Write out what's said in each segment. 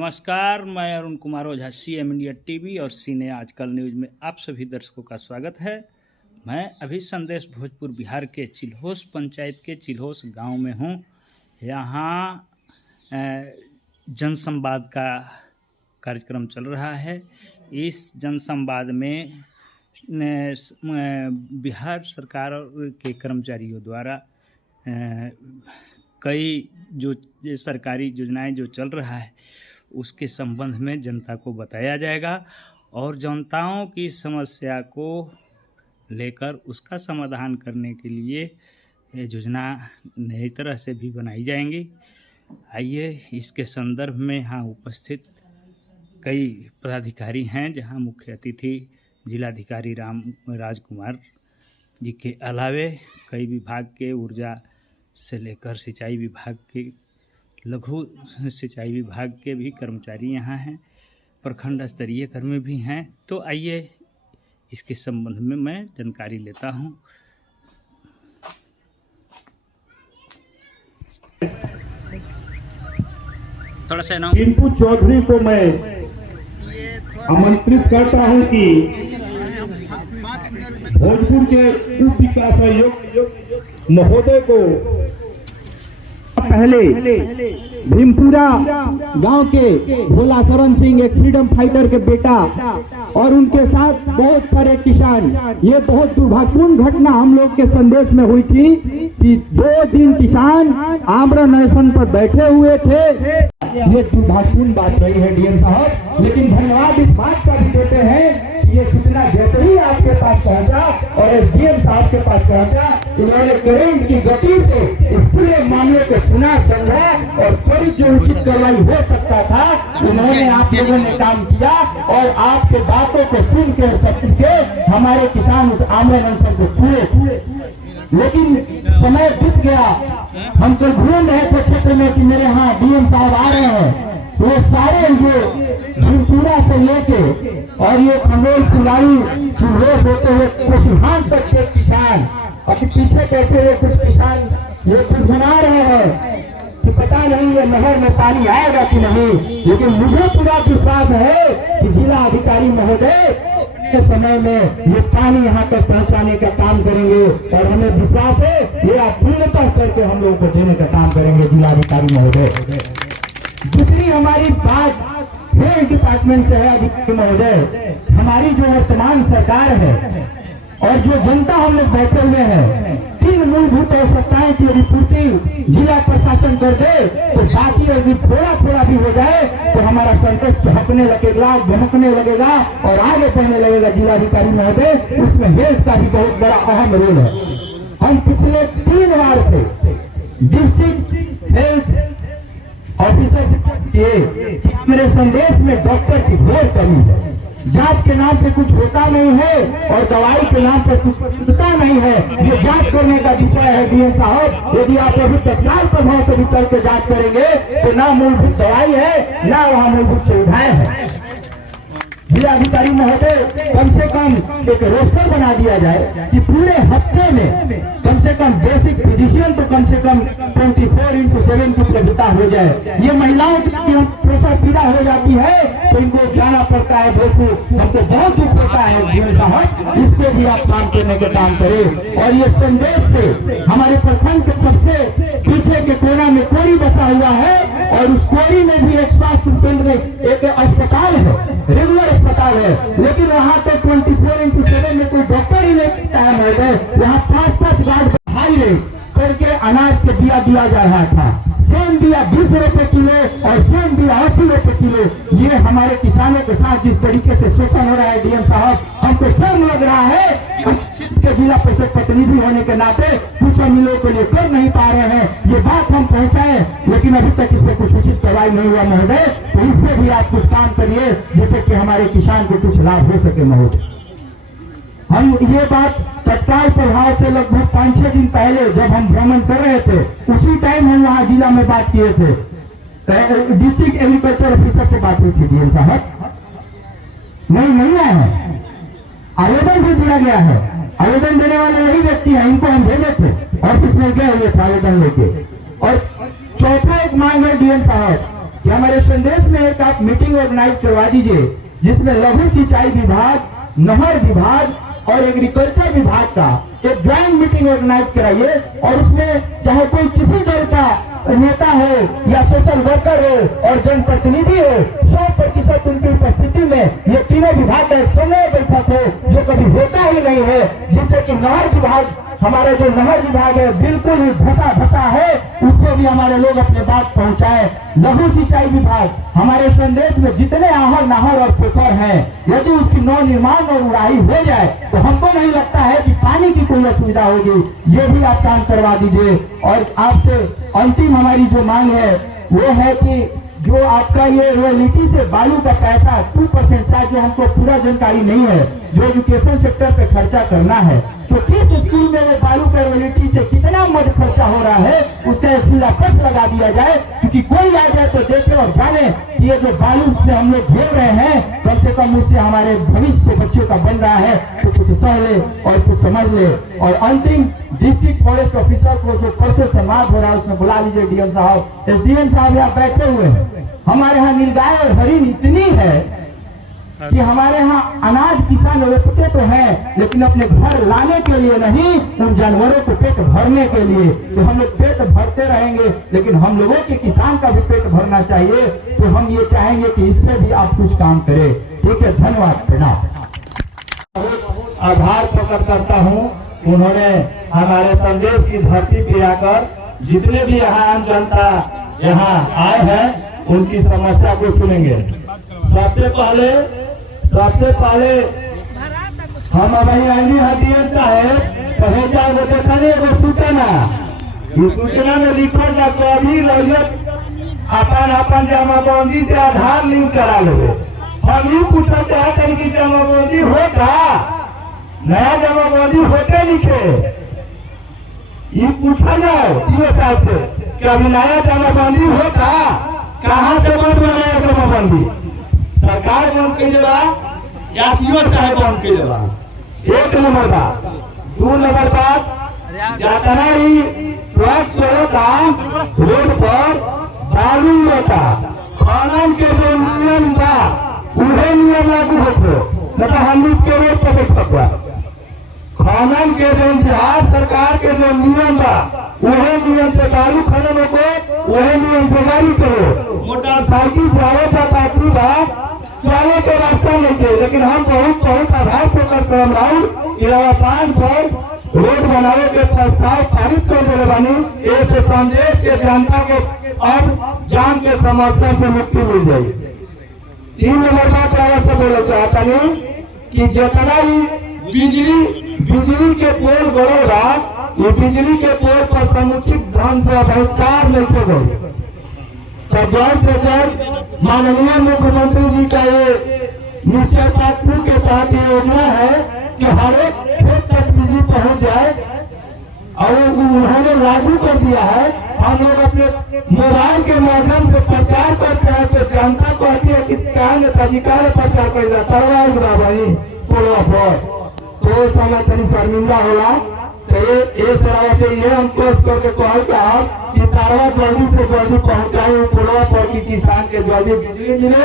नमस्कार, मैं Arun Kumar Ojha, CM India TV और सीने आजकल न्यूज में आप सभी दर्शकों का स्वागत है। मैं अभी संदेश भोजपुर बिहार के चिल्होस पंचायत के चिल्होस गांव में हूं। यहाँ जनसंवाद का कार्यक्रम चल रहा है। इस जनसंवाद में बिहार सरकार के कर्मचारियों द्वारा कई जो सरकारी योजनाएं जो चल रहा है उसके संबंध में जनता को बताया जाएगा और जनताओं की समस्या को लेकर उसका समाधान करने के लिए ये योजना नई तरह से भी बनाई जाएंगी। आइए इसके संदर्भ में यहाँ उपस्थित कई पदाधिकारी हैं, जहाँ मुख्य अतिथि जिलाधिकारी राजकुमार जी के अलावे कई विभाग के, ऊर्जा से लेकर सिंचाई विभाग के, लघु सिंचाई विभाग के भी कर्मचारी यहाँ हैं, प्रखंड स्तरीय कर्मी भी हैं। तो आइए इसके संबंध में मैं जानकारी लेता हूँ। थोड़ा सा नाम टिंकू चौधरी को मैं आमंत्रित करता हूँ कि भोजपुर के उप विकास आयुक्त महोदय को पहले भीमपुरा गांव के भोला शरण सिंह एक फ्रीडम फाइटर के बेटा और उनके साथ बहुत सारे किसान, ये बहुत दुर्भाग्यपूर्ण घटना हम लोग के संदेश में हुई थी कि 2 दिन किसान आमरण अनशन पर बैठे हुए थे। ये दुर्भाग्यपूर्ण बात रही है डीएम साहब, लेकिन धन्यवाद इस बात का भी देते हैं कि ये सूचना जैसे ही आपके पास पहुंचा और एसडीएम साहब के पास पहुंचा, इन्होंने करेंट की गति से इस पूरे मामले को सुना, समझा और त्वरित जो उचित कार्रवाई हो सकता था उन्होंने आप लोगों ने काम किया और आपके बातों को सुन के समझ के हमारे किसान उस आमरण अनशन को पूरे। लेकिन समय बीत गया, हम तो ढूंढ रहे थे क्षेत्र में कि मेरे यहाँ डीएम साहब आ रहे हैं, वो सारे जो भीमपुरा से लेके और ये खंडोल खुलाई चिल्होस होते हुए कुशहान तक के किसान, अभी पीछे बैठे हुए कुछ किसान ये गुनगुना रहे हैं कि पता नहीं ये नहर में पानी आएगा कि नहीं, लेकिन मुझे पूरा विश्वास है कि जिला अधिकारी महोदय के समय में ये पानी यहाँ तक पहुँचाने का काम करेंगे और हमें विश्वास है ये आप पूर्णतः करके हम लोगों को देने का काम करेंगे जिलाधिकारी महोदय। दूसरी हमारी बात हेल्थ डिपार्टमेंट से है अधिकारी महोदय, हमारी जो वर्तमान सरकार है और जो जनता हम लोग बैठे हुए हैं, 3 मूलभूत आवश्यकताएं की यदि पूर्ति जिला प्रशासन कर दे तो बाकी यदि थोड़ा थोड़ा भी हो जाए तो हमारा संतोष चहकने लगेगा, धमकने लगेगा और आगे बढ़ने लगेगा। जिलाधिकारी महोदय, उसमें हेल्थ का भी बहुत बड़ा अहम रोल है। हम पिछले 3 बार से डिस्ट्रिक्ट हेल्थ ऑफिसर से मेरे संदेश में डॉक्टर की घोर कमी है, जांच के नाम पे कुछ होता नहीं है और दवाई के नाम पे कुछ होता नहीं है। ये जांच करने का विषय है डीएम साहब, यदि आप अभी तत्काल प्रभाव से भी चल के जांच करेंगे तो ना मूलभूत दवाई है ना वहाँ मूलभूत सुविधाएं हैं। जिलाधिकारी महोदय, कम से कम एक रोस्टर बना दिया जाए कि पूरे हफ्ते में कम से कम बेसिक फिजिशियन तो कम से कम 24x7 की उपलब्धता हो जाए। ये महिलाओं की प्रेशर पीड़ा हो जाती है तो इनको जाना पड़ता है भोजपुर, हमको बहुत दुख होता है साहब, इस पे भी आप काम करने का काम करें। और ये संदेश से हमारे प्रखंड के सबसे पीछे के कोना में कोरी बसा हुआ है और उस कोरी में भी एक स्वास्थ्य केंद्र, एक अस्पताल है, रेगुलर अस्पताल है, लेकिन वहाँ पे 24x7 में कोई डॉक्टर ही नहीं टाइम है। वहाँ 5-5 गार्ड हाई रेट करके अनाज के दिया जा रहा था। सेम दिया 20 रुपए किलो और सेम दिया 80 रुपए किलो। ये हमारे किसानों के साथ जिस तरीके से शोषण हो रहा है डीएम साहब, हमको शर्म लग रहा है के जिला परिषद प्रतिनिधि होने के नाते कुछ हम लोगों के लिए कर नहीं पा रहे हैं। ये बात हम पहुंचाए लेकिन अभी तक इस पर कुछ उचित कार्रवाई नहीं हुआ महोदय, तो इस पर भी आप कुछ काम करिए जिससे कि हमारे किसान को कुछ लाभ हो सके महोदय। हम ये बात तत्काल प्रभाव से लगभग 5-6 दिन पहले जब हम भ्रमण कर रहे थे उसी टाइम हम वहाँ जिला में बात किए थे, डिस्ट्रिक्ट एग्रीकल्चर ऑफिसर से बात हुई थी डीएम साहब, नहीं आए हैं, आवेदन भी दिया गया है, आवेदन देने वाले वही व्यक्ति है, इनको हम भेजे थे ऑफिस में गए हुए थे आवेदन लेके। और चौथा एक मांग है डीएम साहब कि हमारे संदेश में एक आप मीटिंग ऑर्गेनाइज करवा दीजिए जिसमें लघु सिंचाई विभाग, नहर विभाग और एग्रीकल्चर विभाग का एक ज्वाइंट मीटिंग ऑर्गेनाइज कराइए और उसमें चाहे कोई किसी दल का नेता हो या सोशल वर्कर हो और जनप्रतिनिधि हो, 100% उनकी उपस्थिति में ये तीनों विभाग का समय बैठक हो जो कभी होता ही नहीं है, जिससे कि नहर विभाग, हमारा जो नहर विभाग है बिल्कुल ही धसा है, उसको भी हमारे लोग अपने बात पहुंचाए। लघु सिंचाई विभाग, हमारे संदेश में जितने आहर नहर और पोखर हैं, यदि उसकी नव निर्माण और उड़ाई हो जाए तो हमको नहीं लगता है कि पानी की कोई असुविधा होगी। ये भी आप काम करवा दीजिए। और आपसे अंतिम हमारी जो मांग है वो है कि जो आपका ये रॉयल्टी से बालू का पैसा 2% शायद, जो हमको पूरा जानकारी नहीं है, जो एजुकेशन सेक्टर पे खर्चा करना है, तो किस स्कूल में वो बालू का रॉयल्टी से कितना मद खर्चा हो रहा है उसका एक सीधा पट लगा दिया जाए, क्योंकि कोई आ जाए तो देखे और जाने कि ये जो बालू से हम लोग झेल रहे हैं कम से कम उससे हमारे भविष्य के बच्चों का बन रहा है, तो कुछ सह ले और कुछ समझ ले। और अंतिम डिस्ट्रिक्ट फॉरेस्ट ऑफिसर को जो परसों समाप्त हो रहा है उसमें बुला लीजिए डीएम साहब। एसडीएम साहब यहाँ बैठे हुए हैं। हमारे यहाँ नीलगाय और हरिण इतनी है कि हमारे यहाँ अनाज किसान रोपते तो हैं लेकिन अपने घर लाने के लिए नहीं, उन जानवरों को पेट भरने के लिए। तो हम लोग पेट भरते रहेंगे लेकिन हम लोगों के किसान का भी पेट भरना चाहिए, तो हम ये चाहेंगे कि इस पर भी आप कुछ काम करें। ठीक है, धन्यवाद। प्रणाम। आभार प्रकट करता हूँ, उन्होंने हमारे संदेश की धरती पे आकर जितने भी यहाँ आम जनता यहाँ आए हैं उनकी समस्या को सुनेंगे। सबसे पहले हम अभी आईनी हदीन साहेब कहे जाए वो देखने वो सूचना, इस सूचना में लिखल जा तो अभी रैयत अपन जमाबंदी से आधार लिंक करा लो। हम ही पूछना चाहते हैं कि जमाबंदी होगा, नया जमाबंदी होते लिखे, ये पूछा जाओ सीओ साहब से कि अभी नया जमाबंदी होगा, कहाँ से बंद बनाया जमाबंदी, सरकार बंद के जवाब या सीओ साहब बंद के जवाब। 1 नंबर बात। 2 नंबर बात, जितना ही ट्रक चलता रोड पर बालू होता, खनन के जो नियम बा उहे नियम लागू होते, मतलब हम लोग के रोड पर बैठा खनन के जो बिहार सरकार के जो नियम बा वही नियम से बालू खनन को वही नियम से गाड़ी करो। मोटरसाइकिल से हमेशा साइकिल बा चले के रास्ता नहीं थे, लेकिन हम बहुत आधार प्रकट कर इलाहाबाद पर रोड बनाने के प्रस्ताव पारित कर दिए बानी। एक संदेश के जनता को अब जान के समस्या से मुक्ति मिल जाए। 3 नंबर बात से बोले चाहता हूँ कि जितना ही बिजली के पोल गड़ेगा, ये बिजली के पोल पर समुचित ढंग से बहिष्कार नहीं गए, तो जल्द से जल्द माननीय मुख्यमंत्री जी का ये निश्चय पात्र के साथ ये योजना है कि हर एक खेत तक बिजली पहुंच जाए, और उन्होंने लागू कर दिया है। हम लोग अपने मोबाइल के माध्यम से प्रचार करते हैं तो जनता कहती है कि क्या नेताजी का प्रचार कर भाई पोलवा पर, तो समय तनी शर्मिंदा होला। तो ये तरह से ये हम कोशिश करके कहा कि तारवा जल्दी से जल्दी पहुंचाए पोलवा पर कि किसान के जल्दी बिजली मिले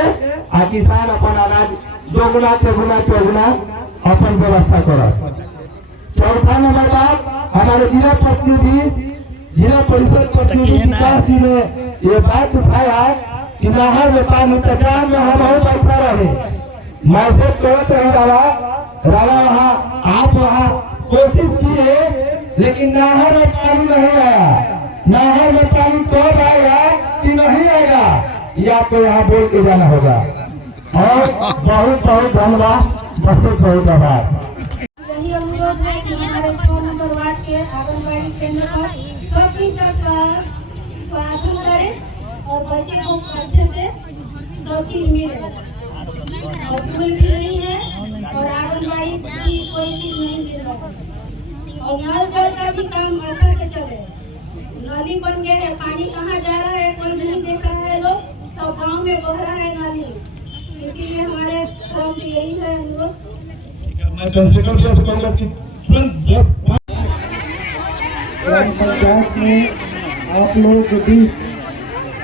आ किसान अपन अनाज दोगुना चौगुना अपन व्यवस्था करा। 4था नंबर बात, हमारे जिला परिषद प्रतिनिधि विकास जी ने ये बात उठाया कि नहर में पानी इंतजाम में हम बहुत अच्छा रहे, मैसेज करते रहे रवा वहाँ आप वहाँ कोशिश किए, लेकिन नहर में पानी नहीं आया। नहर में पानी कब आएगा कि नहीं आएगा, या तो यहाँ बोल के जाना होगा। और बहुत धन्यवाद, बहुत आभार। यही अनुरोध है कि हमारे 100 नंबर वार्ड के आंगनबाड़ी केंद्र पर सब का प्रार्थना करें और बच्चे को अच्छे से सब चीज मिले, और स्कूल भी नहीं है और आंगनबाड़ी की कोई चीज नहीं मिल रहा है, और नल जल का भी काम अच्छा से चले। नाली बन गए है, पानी कहाँ जा रहा है कोई नहीं देख रहा है, लोग सब गाँव में बह रहा है नाली, इसीलिए हमारे तरफ से यही है अनुरोध। पंचायत में आप लोगों के बीच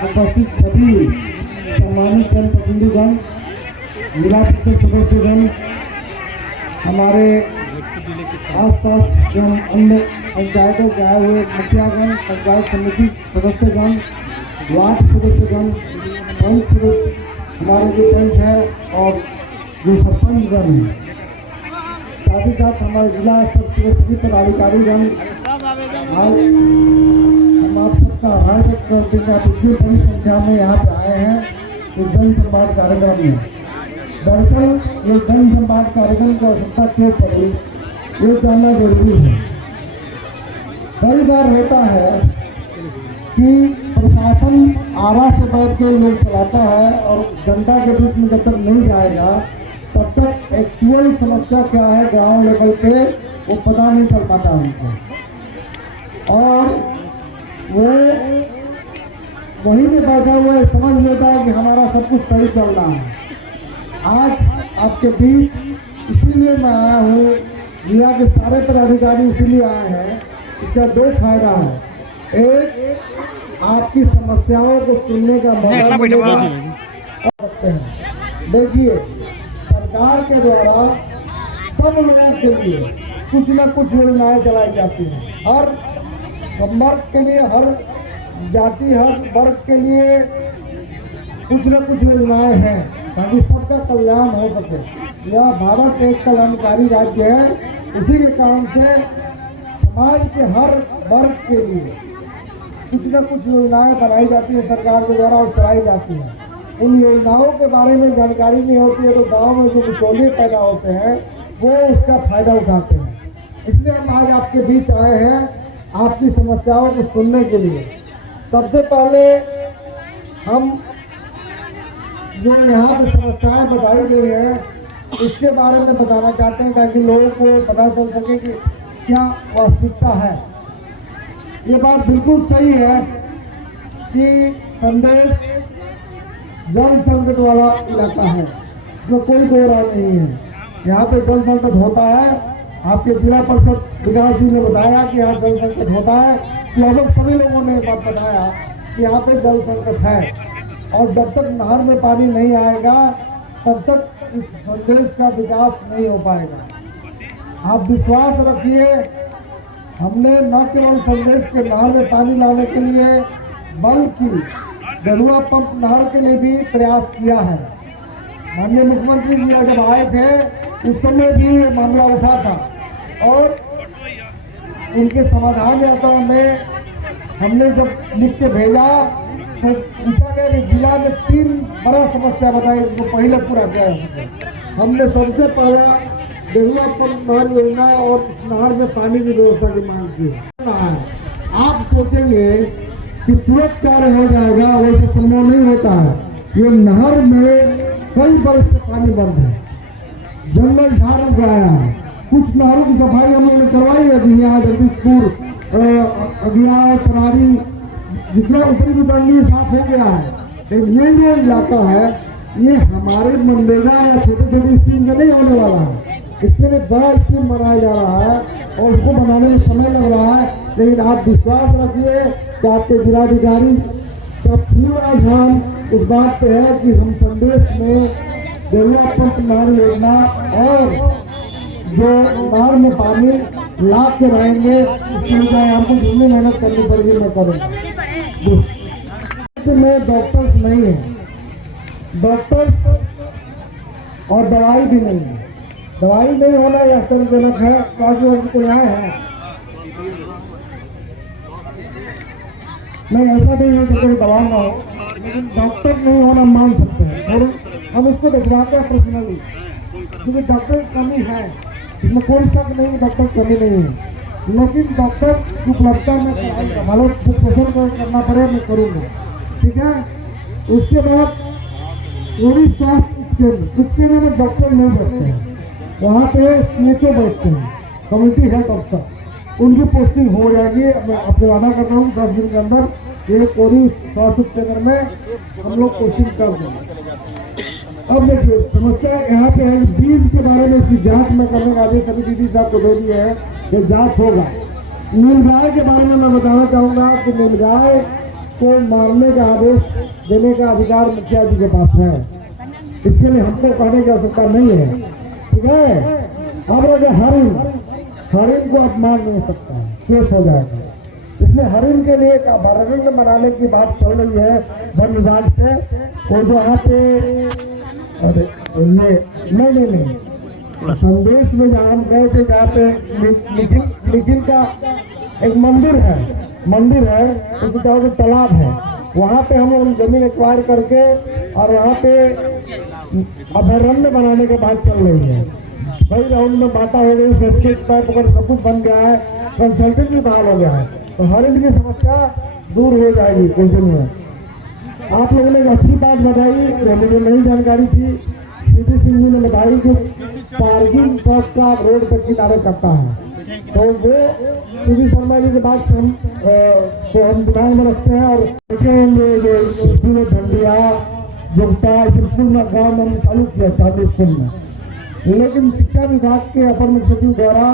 उपस्थित सभी सम्मानित जनप्रतिनिधिगण, जिला परिषद सदस्यगण, हमारे आसपास एवं अन्य पंचायतों के आए हुए मुखियागण, पंचायत समिति सदस्यगण, वार्ड सदस्यगण, पंच सदस्य, हमारे जो पंच है और जो सरपंचगण हैं, साथ ही साथ हमारे जिला स्तर के सभी पदाधिकारीगण, आज हम आप सबका हार्दिक करते हैं आप इतनी बड़ी संख्या में यहाँ पे आए हैं तो जन संवाद कार्यक्रम में। दरअसल ये जन संवाद कार्यक्रम की आवश्यकता क्यों पड़ी, ये जानना जरूरी है। कई बार होता है कि प्रशासन आरा से बैठ के लोग चलाता है और जनता के बीच में जब तक नहीं जाएगा तब तक एक्चुअल समस्या क्या है ग्राउंड लेवल पे वो पता नहीं चल पाता उनको, और वो वहीं में बैठा हुआ है, समझ लेता है कि हमारा सब कुछ सही चल रहा है। आज आपके बीच इसीलिए मैं आया हूँ, जिला के सारे पदाधिकारी इसीलिए आए हैं। इसका दो फायदा है, एक आपकी समस्याओं को सुनने का मौका मिलेगा। देखिए, सरकार के द्वारा सब लोगों के लिए कुछ न कुछ योजनाएं चलाई जाती हैं, हर वर्ग के लिए, हर जाति, हर वर्ग के लिए कुछ न कुछ योजनाएं हैं ताकि सबका कल्याण हो सके। यह भारत एक कल्याणकारी राज्य है, उसी के कारण से समाज के हर वर्ग के लिए कुछ न कुछ योजनाएं बनाई जाती है सरकार के द्वारा और चलाई जाती हैं। उन योजनाओं के बारे में जानकारी नहीं होती है तो गांव में जो बिचौलिए पैदा होते हैं वो उसका फायदा उठाते हैं। इसलिए हम आज आपके बीच आए हैं आपकी समस्याओं को सुनने के लिए। सबसे पहले हम जो यहाँ पे समस्याएं बताई गई है इसके बारे में बताना चाहते हैं ताकि लोगों को पता चल सके कि क्या वास्तविकता है। ये बात बिल्कुल सही है कि संदेश जल संकट वाला इलाका है, जो कोई दो राय नहीं है। यहाँ पे जल संकट होता है। आपके जिला परिषद विकास जी ने बताया कि यहाँ जल संकट होता है, लगभग सभी लोगों ने बात बताया कि यहाँ पे जल संकट है और जब तक नहर में पानी नहीं आएगा तब तक इस प्रदेश का विकास नहीं हो पाएगा। आप विश्वास रखिए, हमने न केवल संदेश के नहर में पानी लाने के लिए बल्कि गरुआ पंप नहर के लिए भी प्रयास किया है। माननीय मुख्यमंत्री जी जब आए थे उस समय भी मामला उठा था और उनके समाधान यात्रा में हमने जब लिख के भेजा तो पूछा गया कि जिला में 3 बड़ा समस्या बताई वो पहले पूरा किया है। हमने सबसे पहला गरुआ पंप नहर योजना और नहर में पानी की व्यवस्था की मांग की। आप सोचेंगे कि तुरंत कार्य हो जाएगा, वैसे संभव नहीं होता है। ये नहर में कई वर्ष से पानी बंद है, जंगल झाड़ गया है। कुछ नहरों की सफाई हम लोगों ने करवाई है अभी यहाँ जगदीशपुर, अगिया, तरारी, जितना ऊपरी भी साफ हो गया है। लेकिन ये जो इलाका है ये हमारे मनरेगा या छोटे छोटे स्कीम का नहीं होने वाला है। इसके लिए बड़ा स्कीम बनाया जा रहा है और उसको बनाने में समय लग रहा है। लेकिन आप विश्वास रखिए कि आपके जिलाधिकारी का पूरा ध्यान उस बात पे है कि हम संदेश में गरुआ पंप नहर योजना और जो नहर में पानी ला के रहेंगे इसके लिए हमको जितनी मेहनत करनी पड़ेगी मैं करूँगा। में डॉक्टर्स नहीं है, डॉक्टर्स और दवाई भी नहीं है। दवाई नहीं होना यह आश्चर्यजनक है। काफी वर्ष को यहाँ है नहीं, ऐसा नहीं है कि कोई दवा ना हो, लेकिन डॉक्टर नहीं होना मान सकते हैं और हम इसको दिखवाते हैं पर्सनली, क्योंकि डॉक्टर की कमी है, इसमें कोई शक नहीं, डॉक्टर कमी नहीं है। लेकिन डॉक्टर की उपलब्धता में हालत प्रेशर करना पड़े मैं करूँगा, ठीक है। उसके बाद पूरी स्वास्थ्य केंद्र में डॉक्टर नहीं बैठते हैं, वहाँ पे CHO बैठते हैं, कम्युनिटी हेल्थ ऑफिसर, उनकी पोस्टिंग हो जाएगी। मैं आपको वादा करता हूँ 10 दिन के अंदर ये कोरी स्वास्थ्य केंद्र में हम लोग पोस्टिंग कर देंगे। अब देखिए समस्या यहाँ पे है, बीज के बारे में इसकी जांच में करने का आदेश सभी दीदी साहब को दे दिए है, ये जांच होगा। नीलगाय के बारे में मैं बताना चाहूँगा कि नीलगाय उसको मारने का आदेश देने का अधिकार मुखिया जी के पास है। इसके लिए हमको कहने की आवश्यकता नहीं है, ठीक है। अब रहे हरिण को आप मार नहीं सकता, केस हो जाएगा। इसलिए हरिण के लिए एक अभयारण्य बनाने की बात चल रही है वन विभाग से। और जो यहाँ पे अरे ये नहीं संदेश में जहाँ हम गए थे, जहाँ पे निखिल का एक मंदिर है उसके चारों तालाब है, वहाँ पे हम लोग जमीन एक्वायर करके और वहाँ पे अभयारण्य बनाने की बात चल रही है। कई राउंड में बातें हो गई, फेस्केट पाइप वगैरह सब कुछ बन गया है, कंसल्टेंट भी बहाल हो गया है, तो हरिण की समस्या दूर हो जाएगी कुछ दिन में। आप लोगों ने एक अच्छी बात बताई, मुझे नई जानकारी थी। सीधी सिंह जी ने बताई कि पार्किंग ट्रक का रोड तक किनारे करता है, तो वो सीधी शर्मा जी के बाद से हम दिमाग में रखते हैं। और देखेंगे जो स्कूल में धंडिया जुगता इस स्कूल में गाँव में चालू किया 40 स्कूल में, लेकिन शिक्षा विभाग के अपर मुख्य सचिव द्वारा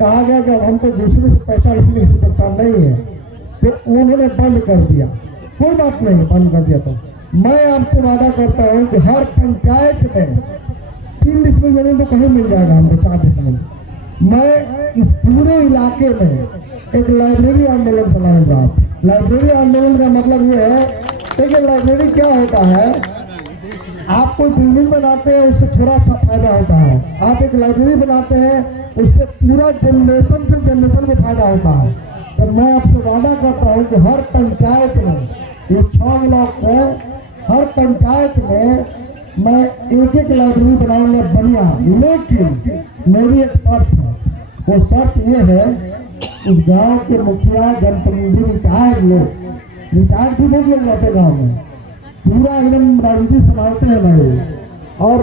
कहा गया कि हमको दूसरे से पैसा लेने की आवश्यकता नहीं है, तो उन्होंने बंद कर दिया। कोई बात नहीं, बंद कर दिया तो मैं आपसे वादा करता हूँ कि हर पंचायत में 3 डिसमिल जमीन तो कहीं मिल जाएगा हमको 4 डिसमिल। मैं इस पूरे इलाके में एक लाइब्रेरी आंदोलन चलाऊंगा। लाइब्रेरी आंदोलन का मतलब ये है, देखिए लाइब्रेरी क्या होता है, आप कोई बिल्डिंग बनाते हैं उससे थोड़ा सा फायदा होता है, आप एक लाइब्रेरी बनाते हैं उससे पूरा जनरेशन से जनरेशन को फायदा होता है। तो मैं आपसे वादा करता हूँ कि हर पंचायत में, ये 6 ब्लॉक है, हर पंचायत में मैं एक लाइब्रेरी बनाऊंगा बढ़िया। लेकिन मेरी एक शर्त है, वो शर्त ये है, उस गांव के मुखिया जनप्रतिनिधि रिटायर्ड भी लोग रहते गाँव में, पूरा एकदम राजनीति संभालते हैं भाई, और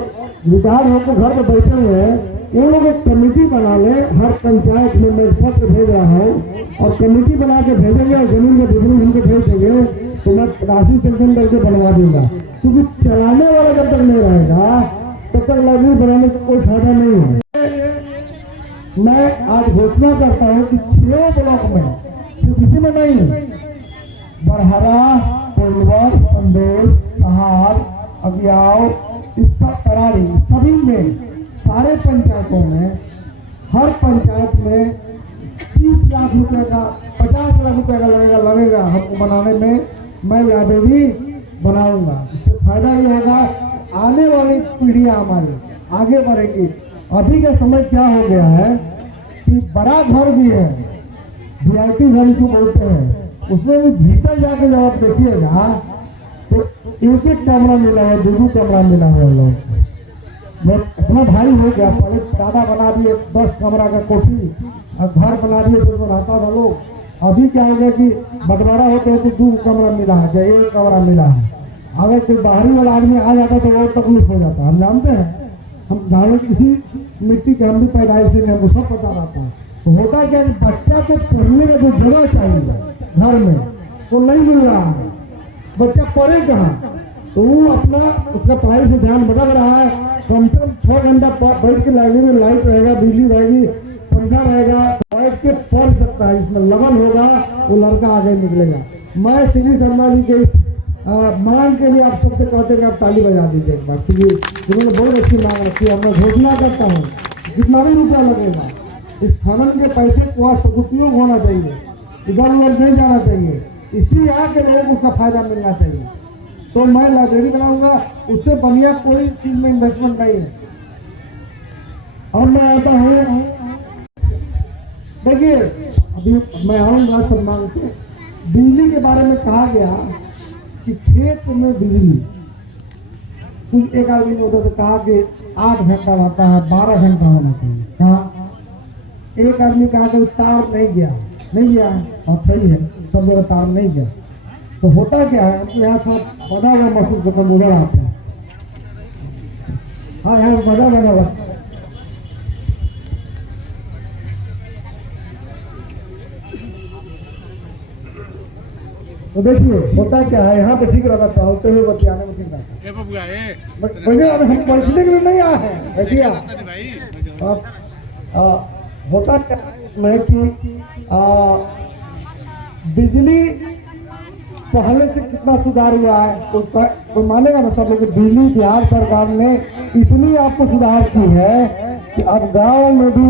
रिटायर होकर घर में बैठे हुए हैं, वो लोग एक कमेटी बना ले। हर पंचायत में मैं पत्र भेज रहा हूँ और कमेटी बना के भेजेंगे और जमीन को डिग्री उनको भेज देंगे, तो मैं राशि सेंक्शन करके बनवा दूंगा। क्योंकि चलाने वाला जब तक नहीं रहेगा तब तक लाइब्रेरी बनाने का कोई फायदा नहीं है। मैं आज घोषणा करता हूँ कि 6 ब्लॉक में, सिर्फ इसी में नहीं, बरहरा, कोलवर, संदेश, सहार, अगियाव, इस सब तरारी, सभी में, सारे पंचायतों में, हर पंचायत में 30 लाख रुपए का, 50 लाख रुपए का लगेगा हमको बनाने में। मैं लाइब्रेरी बनाऊंगा, इससे फायदा ये होगा, आने वाली पीढ़ियां हमारी आगे बढ़ेगी। अभी का समय क्या हो गया है कि बड़ा घर भी है, VIP घर इसको बोलते हैं, उसमें भी भीतर जाके जब आप देखिएगा तो एक कमरा मिला है, 2 कमरा मिला है लोग। इतना भाई हो गया, पहले दादा बना दिए 10 कमरा का कोठी और घर बना दिए तो रहता था लोग। अभी क्या हो गया कि बंटवारा होते हैं तो 2 कमरा मिला है या 1 कमरा मिला है। अगर कोई बाहरी वाला आदमी आ जाता तो बहुत तकलीफ हो जाता। हम जानते हैं, हम गाँव किसी मिट्टी के हम भी पैदाइश से हमको सब पता रहता है। तो होता क्या कि बच्चा को पढ़ने का जो जगह चाहिए घर में वो नहीं मिल रहा है, बच्चा पढ़े कहाँ, तो वो अपना उसका पढ़ाई से ध्यान भटक रहा है। कम से कम 6 घंटा बैठ के लाइब्रेरी में लाइट रहेगा, बिजली रहेगी, पंखा रहेगा, बैठ के पढ़ सकता है, इसमें लगन होगा, वो लड़का आगे निकलेगा। मैं सीधी शर्मा जी के मांग के लिए आप सबसे कहते हैं आप ताली बजा दीजिए एक बार, क्योंकि उन्होंने बहुत अच्छी मांग रखी है। मैं घोषणा करता हूँ जितना भी रुपया लगेगा इस खनन के पैसे को सदुपयोग होना चाहिए, इधर उधर नहीं जाना चाहिए, इसी यहाँ के लोगों को उसका फायदा मिलना चाहिए। तो मैं लाइब्रेरी बनाऊंगा, उससे बढ़िया कोई चीज में इन्वेस्टमेंट नहीं है। और मैं आता हूँ, देखिए अभी मैं आऊंगा सब मांग के, बिजली के बारे में कहा गया कि खेत में बिजली, कुछ एक आदमी ने उधर से कहा कि 8 घंटा रहता है, 12 घंटा होना चाहिए। कहा एक आदमी कहा कि तार नहीं गया और सही है, सब जगह तार नहीं गया। तो होता क्या है, हमको यहाँ सब बड़ा बड़ा महसूस करता उधर आता है, हाँ यहाँ बड़ा बड़ा लगता है। तो देखिए होता क्या है, यहाँ पे ठीक रहता, टहलते हुए बतियाने में ठीक रहता है। हम बैठने के लिए नहीं आए हैं, बैठिए। होता क्या है कि बिजली पहले से कितना सुधार हुआ है तो मानेगा ना सब लोग। दिल्ली बिहार सरकार ने इतनी आपको सुधार की है कि अब गांव में भी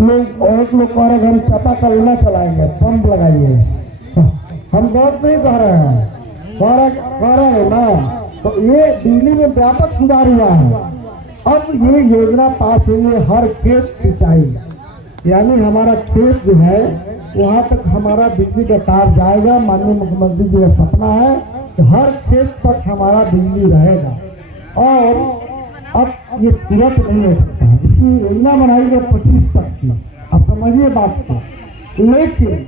लोग औरत लोग कह रहे हम चापाकल न चलाएंगे, पंप लगाइए। हम गलत नहीं कह रहे हैं, कह रहे हैं ना। तो ये दिल्ली में व्यापक सुधार हुआ है। अब ये योजना पास हुई है हर खेत सिंचाई, यानी हमारा खेत जो है वहाँ तक हमारा बिजली का तार जाएगा। माननीय मुख्यमंत्री जी का सपना है कि हर खेत तक हमारा बिजली रहेगा। और अब ये तुरंत नहीं हो सकता, इसकी योजना बनाई है 25 तक की। अब समझिए बात को। लेकिन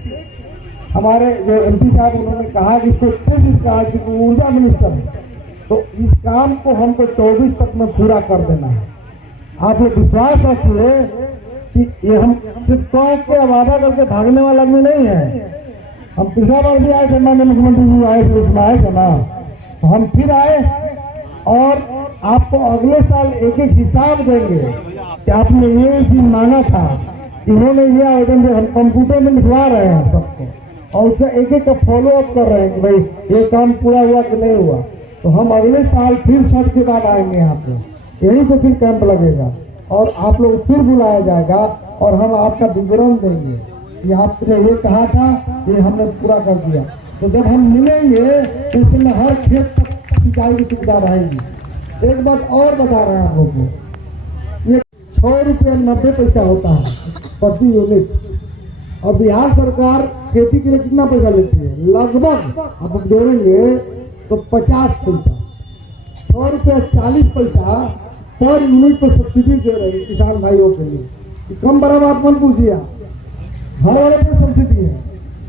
हमारे जो MP साहब उन्होंने कहा कि इसको 23 कहा कि ऊर्जा मिनिस्टर है, तो इस काम को हमको 24 तक में पूरा कर देना है। आप लोग विश्वास रखिए कि ये हम सिर्फ के वादा करके भागने वाला आदमी नहीं है। हम पिछला बार भी आए थे, माननीय मुख्यमंत्री जी आए थे, उसमें आए थे ना, तो हम फिर आए और आपको अगले साल एक एक हिसाब देंगे कि आपने ये चीज मांगा था, इन्होंने ये आवेदन दिया, हम कंप्यूटर में लिखवा रहे हैं सबको और उसका एक एक का फॉलो अप कर रहे हैं कि भाई ये काम पूरा हुआ कि नहीं हुआ। तो हम अगले साल फिर छठ के बाद आएंगे यहाँ पे, यहीं पे फिर कैंप लगेगा और आप लोग फिर बुलाया जाएगा और हम आपका विवरण देंगे कि आपने ये कहा था, ये हमने पूरा कर दिया। तो जब हम मिलेंगे तो उसमें हर खेत तक सिंचाई की सुविधा रहेगी। एक बात और बता रहे हैं आप लोगों को, ये 6 रुपये 90 पैसा होता है प्रति यूनिट और बिहार सरकार खेती के लिए कितना पैसा लेती है? लगभग आप जोड़ेंगे तो 50 पैसा, 6 रुपये 40 पैसा पर यूनिट पर सब्सिडी दे रही है किसान भाइयों के लिए। कम बड़ा बात मत पूछिए, हर वाले पे सब्सिडी है।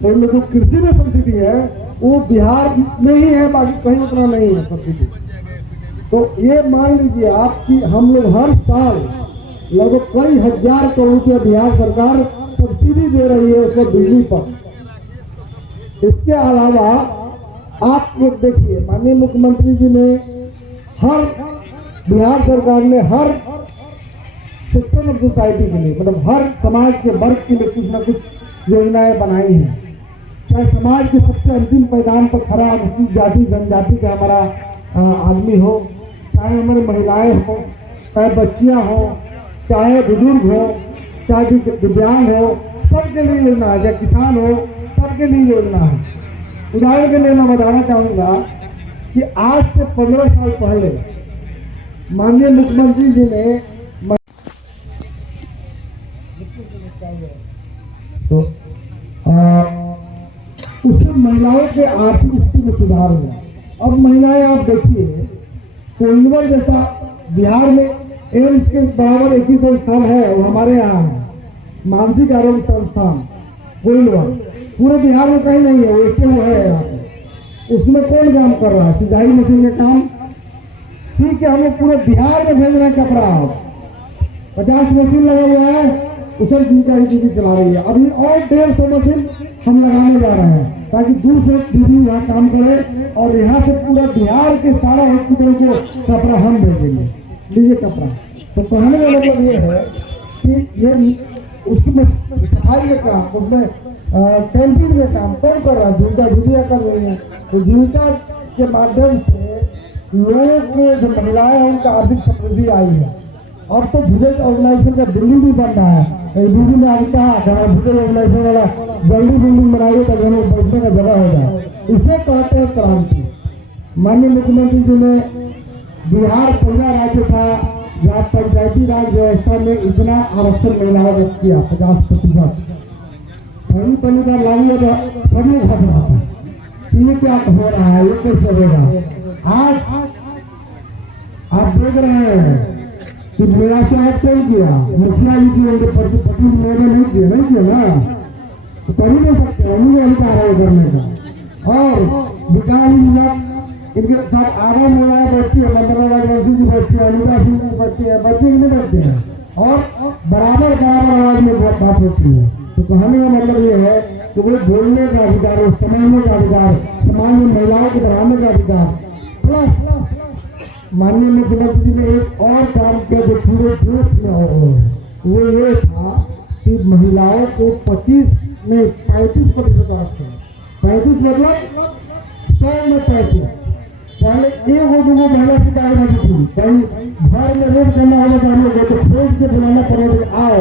लेकिन जो कृषि में सब्सिडी है वो बिहार में ही है, बाकी कहीं उतना नहीं है सब्सिडी। तो ये मान लीजिए आप कि हम लोग हर साल लगभग कई हजार करोड़ रुपया बिहार सरकार सब्सिडी दे रही है उसको बिजली पर। इसके अलावा आप लोग देखिए, माननीय मुख्यमंत्री जी ने हर बिहार सरकार ने हर सेक्शन ऑफ सोसाइटी के लिए, मतलब हर समाज के वर्ग के लिए कुछ न कुछ योजनाएं बनाई हैं। चाहे समाज के सबसे अंतिम पैदान पर खड़ा अनुसूचित जाति जनजाति का हमारा आदमी हो, चाहे हमारी महिलाएं हो, चाहे बच्चियां हो, चाहे बुजुर्ग हो, चाहे दिव्यांग हो, सबके लिए योजना है। चाहे किसान हो, सबके लिए योजना है। उदाहरण के लिए मैं बताना चाहूँगा कि आज से 15 साल पहले माननीय मुख्यमंत्री जी ने तो उससे महिलाओं के आर्थिक स्थिति में सुधार हुआ। अब महिलाएं आप देखिए, कोइलवर जैसा बिहार में एम्स के बराबर एक ही संस्थान है, वो हमारे यहाँ है, मानसिक आरोग्य संस्थान कोइलवर। पूरे बिहार में कहीं नहीं है, वो एक वो है यहाँ पे। उसमें कौन काम कर रहा है? सिंचाई मशीन का काम सीख के हम लोग पूरे बिहार में भेज रहे हैं कपड़ा। 50 मशीन लगा हुआ है, उसे जीविका दीदी चला रही है। अभी और 150 मशीन हम लगाने जा रहे हैं ताकि 200 दीदी वहाँ काम करे और यहाँ से पूरा बिहार के सारा हॉस्पिटल को कपड़ा हम भेजेंगे। लीजिए कपड़ा। तो कहने का मतलब ये है कि ये उसमें सफाई का काम, उसमें कैंटीन में काम कौन कर रहा है? जीविका दीदियाँ कर रही है। तो जीविका के माध्यम से लोगों के जो महिलाएं हैं उनका आर्थिक समृद्धि आई है। अब तो विलेज ऑर्गेनाइजेशन का बिल्डिंग भी बन रहा है। बिल्डिंग में आज कहा विलेज ऑर्गेनाइजेशन वाला जल्दी बिल्डिंग बनाइए ताकि हमें बैठने का जगह हो जाए। इसे कहते हैं क्रांति। माननीय मुख्यमंत्री जी ने बिहार पहला राज्य था जहाँ पंचायती राज व्यवस्था में इतना आरक्षण महिलाओं को किया 50%। पहली बार लागू है तो सभी घस रहा था, ये क्या हो रहा है, ये कैसे होगा। आज आप देख रहे हैं कि मेरा शहर कौन किया? मुखिया जी की उनके पति मैंने नहीं किया ना, तो कर ही नहीं सकते, उन्हीं अधिकार है करने का। और विकास विभाग इनके साथ आराम हो रहा है, बच्ची है मंदरवाला जैसी की बच्ची है, अनुजा सिंह की बच्ची है, बच्चे नहीं बच्चे हैं और बराबर आवाज में बात होती है। तो कहने का मतलब ये है कि वो बोलने का अधिकार, समझने का अधिकार, समाज में महिलाओं को बढ़ाने का अधिकार। प्लस माननीय मुख्यमंत्री जी ने एक और काम किया जो पूरे देश में हो रहा है, वो ये था कि महिलाओं को 35% रखें। 35 मतलब 100 में 35। पहले एक वो दोनों महिला शिकायत होती थी, कहीं घर में रेड करना होगा तो हम लोग तो खोज के बुलाना पड़ेगा, आओ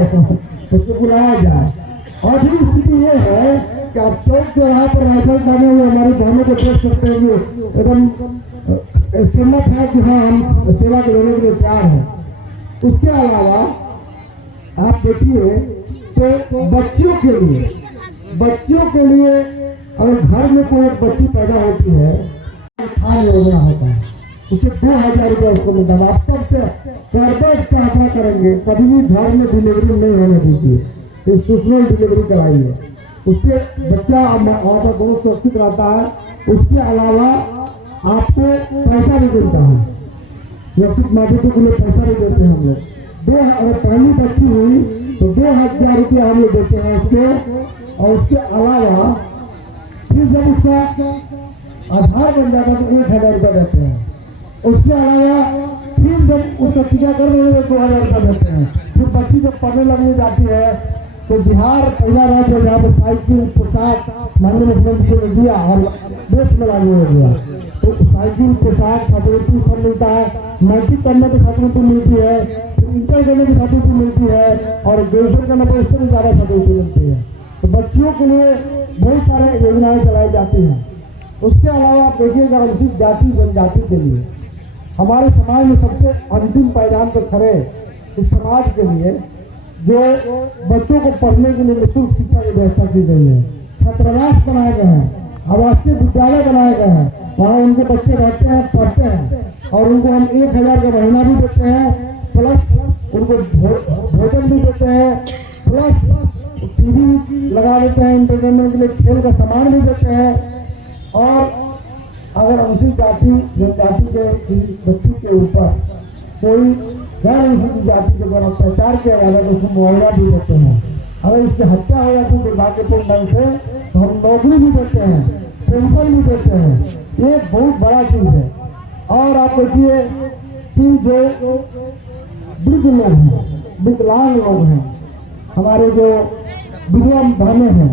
उसको बुलाया जाए। और भी स्थिति ये है कि आप चौक के यहाँ पर राइफल बने हुए हमारी बहनों को देख सकते हैं कि एकदम सहमत है कि हाँ हम सेवा के लेने के लिए तैयार हैं। उसके अलावा आप देखिए तो बच्चियों के लिए अगर घर में कोई एक बच्ची पैदा होती है, उत्थान योजना होता है, उसे 2000 रुपया उसको मिलता है। आप सबसे कर्तव्य का आशा करेंगे कभी भी घर में डिलीवरी नहीं होने दीजिए, तो सूचना डिलीवरी कराइए, उससे बच्चा वहाँ पर बहुत सुरक्षित रहता है। उसके अलावा आपको पैसा भी मिलता है, सुरक्षित माध्यमों के लिए पैसा भी देते हैं हम लोग। अगर पहली बच्ची हुई तो 2000 रुपया हम लोग देते हैं उसको। और उसके अलावा फिर जब उसका आधार बन जाता है तो 1000 रुपया देते हैं। उसके अलावा फिर जब उसका टीकाकरण होने में 2000 रुपया देते हैं। फिर बच्ची जब पढ़ने लगने जाती है तो बिहार पहला राज्य है जहाँ पर साइकिल पोशाक माननीय मुख्यमंत्री ने दिया और देश में लागू हो गया। तो साइकिल पोशाक छात्रवृत्ति सब मिलता है, मैट्रिक करने की छात्रवृत्ति मिलती है, इंटर करने की छात्रवृत्ति मिलती है और ग्रेजुएशन करने पर उससे भी ज़्यादा छात्रवृत्ति मिलती है। तो बच्चियों के लिए बहुत सारे योजनाएं चलाई जाती हैं। उसके अलावा आप देखिएगा अनुसूचित जाति जनजाति के लिए हमारे समाज में सबसे अंतिम पायदान पर खड़े इस समाज के लिए जो बच्चों को पढ़ने के लिए निःशुल्क शिक्षा की व्यवस्था की गई है, छात्रावास बनाए गए हैं, आवासीय विद्यालय बनाए गए हैं, वहाँ उनके बच्चे रहते हैं, पढ़ते हैं और उनको हम 1000 का महीना भी देते हैं, प्लस उनको भोजन भी देते हैं, प्लस टीवी लगा देते हैं, इंटरटेनमेंट के लिए खेल का सामान भी देते हैं। और अगर अनुसूचित जाति जनजाति के बच्ची के ऊपर कोई गैर अनुसूचित जाति के द्वारा अत्याचार किया जाता है तो उसको मुआवजा भी देते हैं। अगर इसकी हत्या हो जाती है दुर्भाग्यपूर्ण ढंग से तो हम नौकरी भी देते हैं, पेंशन भी देते हैं। ये बहुत बड़ा चीज है। और आप देखिए कि जो वृद्ध लोग हैं, विकलांग लोग हैं, हमारे जो विधवा बहनें हैं,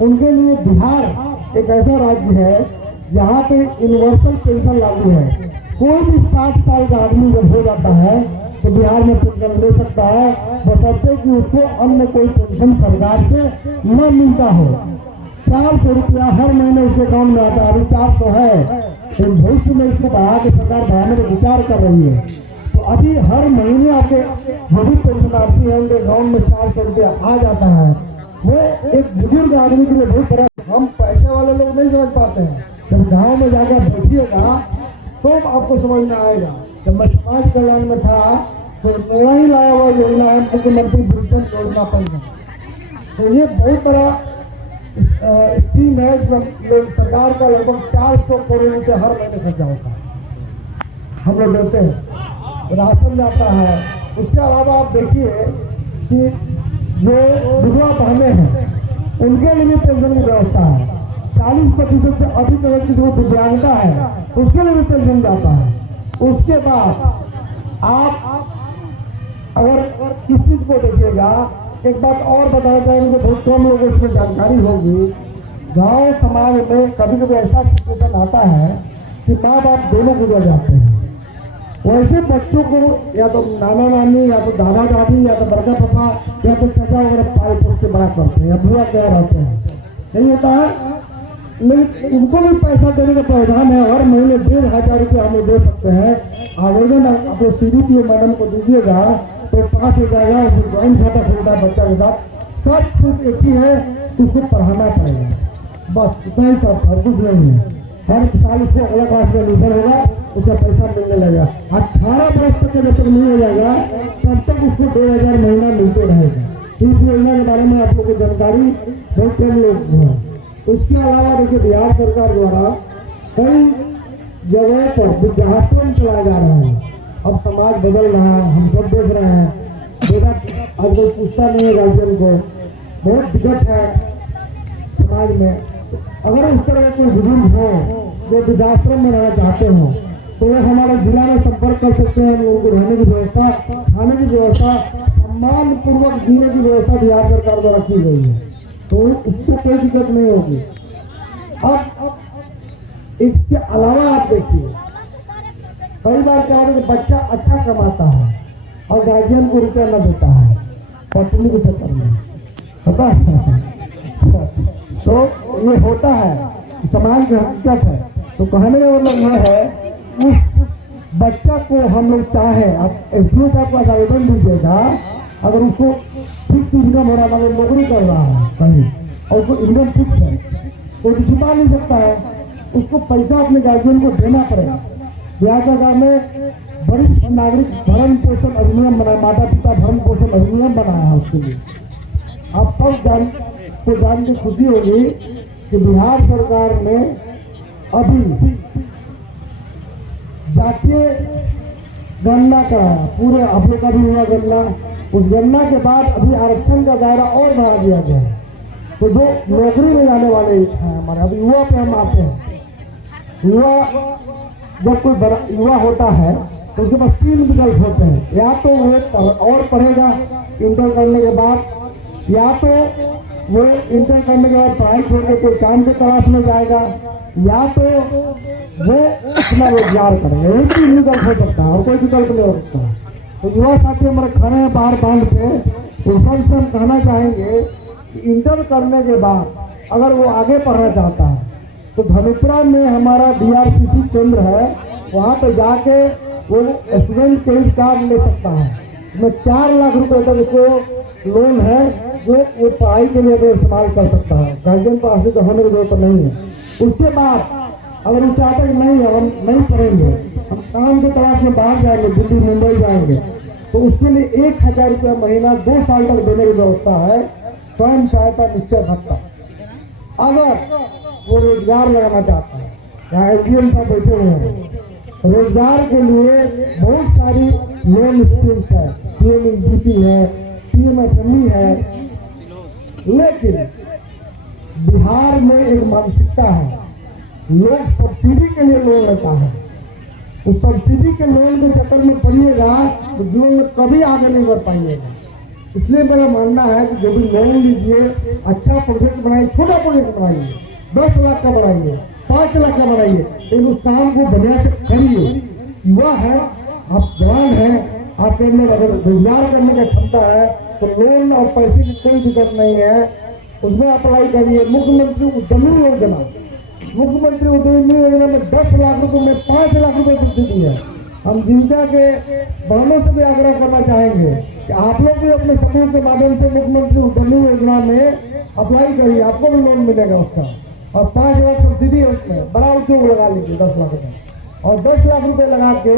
उनके लिए बिहार एक ऐसा राज्य है जहाँ पे यूनिवर्सल पेंशन लागू है। कोई भी 60 साल का आदमी जब हो जाता है तो बिहार में पेंशन ले सकता है, बशर्ते कि उसको अन्य कोई पेंशन सरकार से न मिलता हो। 400 रुपया हर महीने उसके अकाउंट में आता है। अभी 400 है, तो भविष्य में इसको बढ़ा के सरकार बढ़ाने का विचार कर रही है। तो अभी हर महीने आपके जो भी पेंशनार्थी है उनके अकाउंट में 400 रुपया आ जाता है। वो एक बुजुर्ग आदमी के लिए बहुत बड़ा। हम पैसे वाले लोग नहीं समझ पाते हैं। जब गाँव में जाकर बैठिएगा तो आपको समझ में आएगा। जब मैं समाज कल्याण में था तो मेरा ही लाया हुआ योजना है मुख्यमंत्री वृद्धजन योजना पेंशन। तो ये बहुत बड़ा स्कीम है जो सरकार का लगभग 400 करोड़ रुपये हर महीने खर्चा होता है, हम लोग देते हैं, राशन जाता है। उसके अलावा आप देखिए कि जो विधवा बहनें हैं उनके लिए भी पेंशन की व्यवस्था है। 40% से अधिक अगर की जो दिव्यांगता है उसके लिए भी पेंशन जाता है। उसके बाद आप अगर इस चीज को देखिएगा, एक बात और बताना चाहेंगे, बहुत कम लोगों को इसमें जानकारी होगी। गांव समाज में कभी कभी ऐसा सिचुएशन आता है कि माँ बाप दोनों गुजर जाते हैं। वैसे बच्चों को या तो नाना नानी या तो दादा दादी या तो बड़का पापा या तो चाचा वगैरह पाल पोस के बड़ा करते हैं या बुआ कह रहते हैं, नहीं होता है। लेकिन इनको भी पैसा देने का प्रावधान है। हर महीने 1500 रुपया हम लोग दे सकते हैं। आवेदन अपने CDPO मैडम को दीजिएगा तो 5 हो जाएगा। फिर ज्वाइंट खाता खुलता है बच्चा के साथ। सब सिर्फ एक ही है कि उसको पढ़ाना पड़ेगा, बस इतना ही सब है, कुछ नहीं है। हर साल उसको अगला क्लास में एडमिशन होगा, उसका पैसा मिलने लगेगा। 18 वर्ष तक जब तक नहीं हो जाएगा तब तक उसको 2000 महीना मिलते रहेगा। इस योजना के बारे में आप लोगों को जानकारी बहुत कम लोग है। उसके अलावा देखिए बिहार सरकार द्वारा कई जगहों पर वृद्धाश्रम चलाए जा रहे हैं। अब समाज बदल रहा है, हम सब देख रहे हैं। बेटा अब कोई पूछता नहीं है गार्जियन को, बहुत दिक्कत है समाज में। अगर इस तरह के बुजुर्ग हो जो वृद्धाश्रम में रहना चाहते हो तो वो हमारे जिला में संपर्क कर सकते हैं। उनको रहने की व्यवस्था, खाने की व्यवस्था, सम्मान पूर्वक जीने की व्यवस्था बिहार सरकार द्वारा की गई है, तो उसको कोई दिक्कत नहीं होगी। अब इसके अलावा आप देखिए कई बार क्या होता है कि बच्चा अच्छा कमाता है और गार्जियन को रुपया न देता है पत्नी के चक्कर में, पता है। तो ये होता है, समाज की हकीकत है। तो कहने का मतलब यह है उस बच्चा को हम लोग चाहे, आप एसडीओ साहब का आवेदन दीजिएगा, अगर उसको फिक्स इनकम हो रहा है, मतलब नौकरी कर रहा है कहीं और उसको इनकम फिक्स है तो छुपा नहीं सकता है, उसको पैसा अपने गार्जियन को देना पड़ेगा। बिहार सरकार ने वरिष्ठ नागरिक भरण पोषण अधिनियम बनाया, माता पिता भरण पोषण अधिनियम बनाया है उसके लिए। आप सब जान के खुशी होगी कि बिहार सरकार ने अभी जातीय गणना कराया, पूरे आप लोग का भी हुआ गणना, उस गणना के बाद अभी आरक्षण का दायरा और बढ़ा दिया गया है। तो जो नौकरी में जाने वाले हैं हमारे, अभी युवा पे हम आते हैं, युवा जब कोई बड़ा युवा होता है तो उसके पास 3 विकल्प होते हैं, या तो वो और पढ़ेगा इंटर करने के बाद, या तो वो इंटर करने के बाद पढ़ाई छोड़कर कोई काम के तलाश में जाएगा, या तो वो अपना रोजगार करेगा। यही 3 विकल्प हो सकता है और कोई विकल्प नहीं हो सकता है। तो युवा साथी हमारे खड़े हैं बाहर बांध पे, तो सबसे हम कहना चाहेंगे कि इंटर करने के बाद अगर वो आगे पढ़ना चाहता है तो धनुपुरा में हमारा DRCC केंद्र है, वहाँ पे जाके वो स्टूडेंट क्रेडिट कार्ड ले सकता है। इसमें 4 लाख रुपए तक उसको लोन है जो वो पढ़ाई के लिए इस्तेमाल कर सकता है, गार्जियन को आश्रित होने की जरूरत नहीं है। उसके बाद अगर वो चाहता है कि नहीं हम नहीं पढ़ेंगे, हम काम के तलाश में बाहर जाएंगे, दिल्ली मुंबई जाएंगे, तो उसके लिए 1000 रुपया महीना 2 साल तक देने की व्यवस्था है, स्वयं सहायता निश्चय भत्ता। अगर वो रोजगार लगाना चाहता है, यहाँ एसडीएम साहब बैठे हुए हैं, रोजगार के लिए बहुत सारी लोन स्कीम्स है, PMEGP है, PMFME है, लेकिन बिहार में एक मानसिकता है, लोग सब्सिडी के लिए लोन लेता है। उस सब्सिडी के लोन के चक्कर में पड़िएगा तो जीवन में कभी आगे नहीं बढ़ पाइएगा। इसलिए मेरा मानना है कि जब भी लोन लीजिए, अच्छा प्रोजेक्ट बनाइए, छोटा प्रोजेक्ट बनाइए, 10 लाख का बनाइए, 5 लाख का बनाइए, लेकिन उस काम को बढ़िया से करिए। युवा है, आप जवान हैं, आपके अंदर अगर रोजगार करने का क्षमता है तो लोन और पैसे की कोई दिक्कत नहीं है, उसमें अप्लाई करिए। मुख्यमंत्री उद्यमी योजना, मुख्यमंत्री उद्यमी योजना में 10 लाख रुपए में 5 लाख रुपए सब्सिडी है। हम जीविका के बहनों से भी आग्रह करना चाहेंगे कि आप लोग भी अपने समूह के माध्यम से मुख्यमंत्री उद्यमी योजना में अप्लाई करिए, आपको भी लोन मिलेगा उसका, और 5 लाख सब्सिडी है उसमें। बड़ा उद्योग लगा लीजिए 10 लाख रुपए, और 10 लाख रुपए लगा के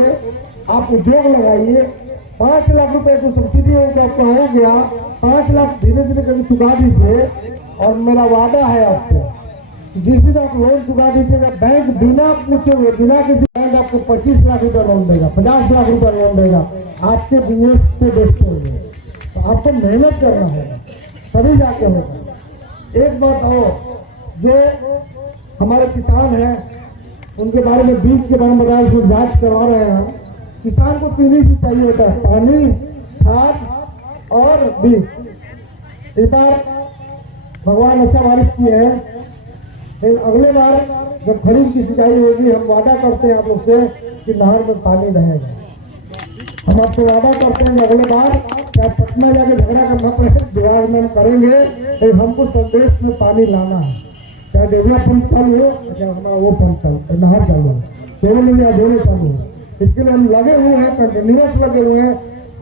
आप उद्योग लगाइए। 5 लाख रुपए को सब्सिडी होकर आपका हो गया, 5 लाख धीरे धीरे करके चुका दीजिए। और मेरा वादा है आपको, जिस दिन आप लोन चुका दीजिएगा, बैंक बिना पूछे हुए, बिना किसी बैंक आपको 25 लाख रुपया लोन देगा, 50 लाख रुपया लोन देगा आपके बिजनेस पे देखते हुए। तो आपको मेहनत करना होगा, तभी जाके होगा। एक बात और, जो हमारे किसान हैं उनके बारे में बीज के बारे में बताया, उसको जांच करवा रहे हैं। किसान को 3 ही चीज चाहिए होता है, पानी, खाद और बीज। इस बार भगवान अच्छा बारिश किए हैं, लेकिन अगले बार जब खरीफ की सिंचाई होगी, हम वादा करते हैं आप लोग से कि नहर में पानी रहेगा। हम आपसे वादा करते हैं कि अगले बार चाहे पटना जाके झगड़ा करना पड़े, बिहार में हम करेंगे, लेकिन हमको संदेश में पानी लाना है। चाहे देविया पंप चालू हो, चाहे हमारा वो पंप चालू, नहर चालू हो, दोनों में या दोनों चालू हो, इसके लिए हम लगे हुए हैं, कंटिन्यूस लगे हुए हैं।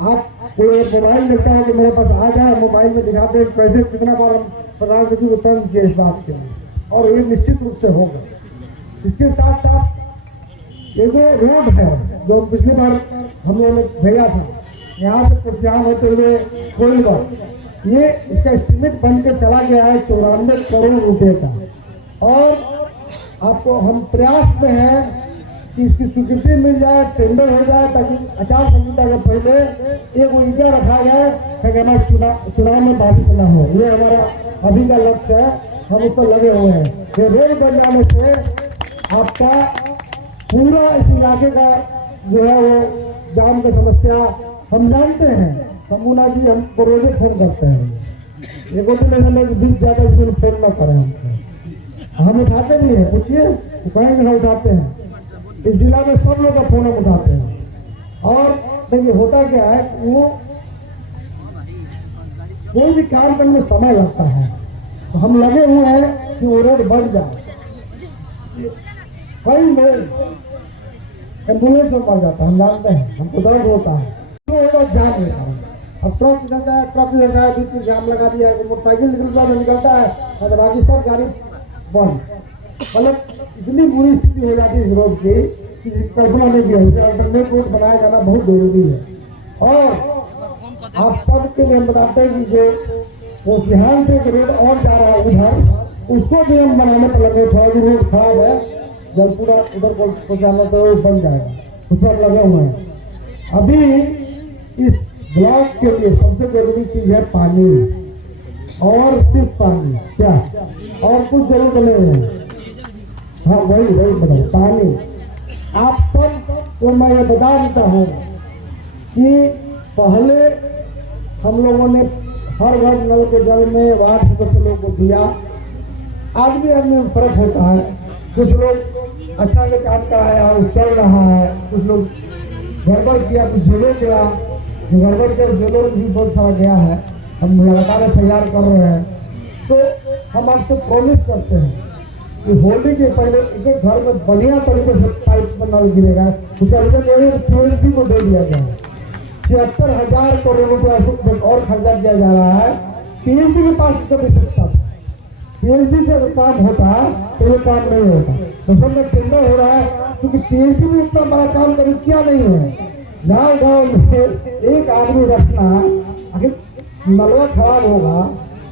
आप कोई मोबाइल देखता है कि मेरे पास आ जाए, मोबाइल में दिखाते हैं पैसे कितना बार हम प्रधान सचिव को तंग किए इस बात के लिए, और ये निश्चित रूप से होगा। इसके साथ साथ ये जो रोड है, जो पिछली बार हम लोगों ने भेजा था, यहाँ से कुशियान होते हुए कोइलवर, ये इसका एस्टिमेट बन के चला गया है 94 करोड़ रुपए का। और आपको हम प्रयास में है कि इसकी स्वीकृति मिल जाए, टेंडर हो जाए, ताकि आचार संहिता के पहले एक उनका रखा जाए ताकि हमारा चुनाव में बाधित न हो। ये हमारा अभी का लक्ष्य है, हम उस पर लगे हुए हैं। ये रोड बन जाने से आपका पूरा इस इलाके का जो है वो जाम की समस्या हम जानते हैं। शंभूनाथ जी हमको रोजे फोन करते हैं, ये कोई नहीं बीच जाता फोन न करें हमको, हम उठाते नहीं है, पूछिए तो कहीं भी ना उठाते हैं। इस जिला में सब लोग का फोन हम उठाते हैं। और देखिए होता क्या है, वो कोई भी काम करने में समय लगता है, तो हम लगे हुए हैं कि वो रोड बन जाए। कई लोग एम्बुलेंस में मर जाता है, हम जानते हैं, हमको दर्द होता है, तो होगा जाम लेता है। अब ट्रक जाता है, ट्रक जैसा है, बीच में जाम लगा दिया, मोटरसाइकिल निकलता है और बाकी सब गाड़ी बंद। मतलब इतनी बुरी स्थिति हो जाती है इस रोड की कि कल्पना नहीं किया। अल्टरनेट रोड बनाया जाना बहुत जरूरी है। और आप सबके लिए हम बताते हैं कि जो वो बिहार से एक रोड और जा रहा है उधर, उसको भी हम बनाने पर लगे। थोड़ा भी रोड खराब है, जब पूरा उधर पहुँचाना तो बन जाएगा, उस पर लगे हुए हैं। अभी इस ब्लॉक के लिए सबसे जरूरी चीज है पानी, और सिर्फ पानी, क्या और कुछ जरूरत नहीं है। हाँ वही बताओ, पानी। आप सब को मैं ये बता देता हूँ कि पहले हम लोगों ने हर घर नल के जल में वार्ड सदस्य लोगों को दिया। आदमी में फर्क होता है, कुछ लोग अच्छा से काम कराया और चल रहा है, कुछ लोग गड़बड़ किया, कुछ जेलों गया, जो गड़बड़ कर जेलों भी बहुत सारा गया है। हम लगातार तैयार कर रहे हैं। तो हम आपसे प्रॉमिस करते हैं कि होली के पहले एक घर में बढ़िया तरीके से पाइप का नल गिरेगा, पीएचडी को दे दिया गया है। 76,000 करोड़ रुपया और खर्चा किया जा रहा है। पीएचडी के पास इसका विशेषता था, पीएचडी से काम होता है तो ये काम नहीं होता। तो सब में टेंडर हो रहा है, क्योंकि पीएचडी में इतना बड़ा काम कभी किया नहीं है। गाँव गाँव में एक आदमी रखना, अगर नलवा खराब होगा,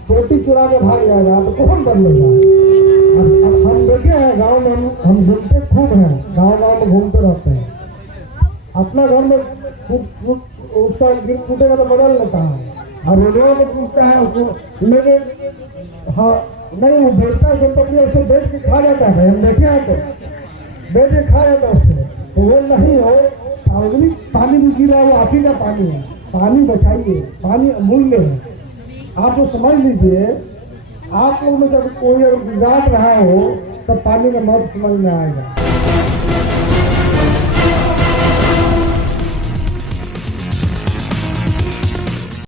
टोटी चुरा के भाग जाएगा तो कौन बदलेगा। अब हम देखे हैं गाँव में, हम घूमते खूब हैं, गाँव में घूमते रहते हैं। अपना घर में उसका टूटेगा तो बदल लेता है, और रोडों में पूछता है उसको, लेकिन हाँ नहीं, वो बेचता है संपत्ति, उसको बेच के खा जाता है। हम देखे हैं तो बेच के खा जाता है उससे। तो वो नहीं हो, सार्वजनिक पानी भी गिरा, वो आप ही का पानी है। पानी बचाइए, पानी अमूल्य है। आप लोग समझ लीजिए, आप लोग में जब कोई गुजरात रहा हो तब पानी का महत्व समझ में आएगा।